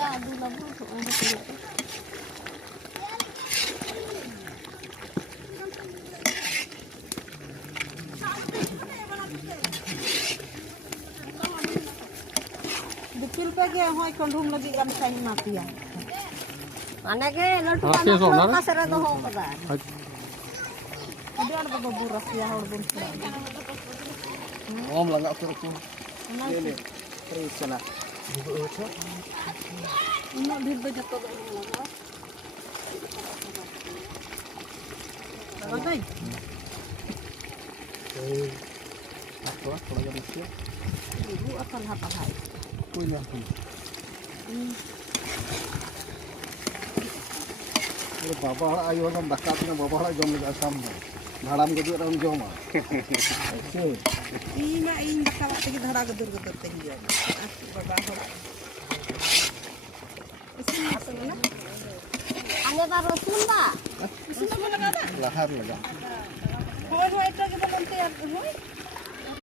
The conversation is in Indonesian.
aduh labu tuh ada kulit. Dipil pagi hoy kondum lagi kan saya mati ya. Mana ke lalu kan pasar itu ho kada. Ada beberapa ya harbun kurang. Om langak tu. Ini terus sana. Ini dirba jatuh dari mana? Bagai. Apa? Kalau yang Rusia. Ibu akan apa hai? Punya. Kalau bapak ayo orang dekat dengan bapak lah jom dekat sama. Dalam gitu orang jom. Ima in bakal lagi dhara gedur-gedur tinggi. Bapak. Ane baru Sunda. Sunda mana ada? Lahar lah. Hoy hoy itu kita nanti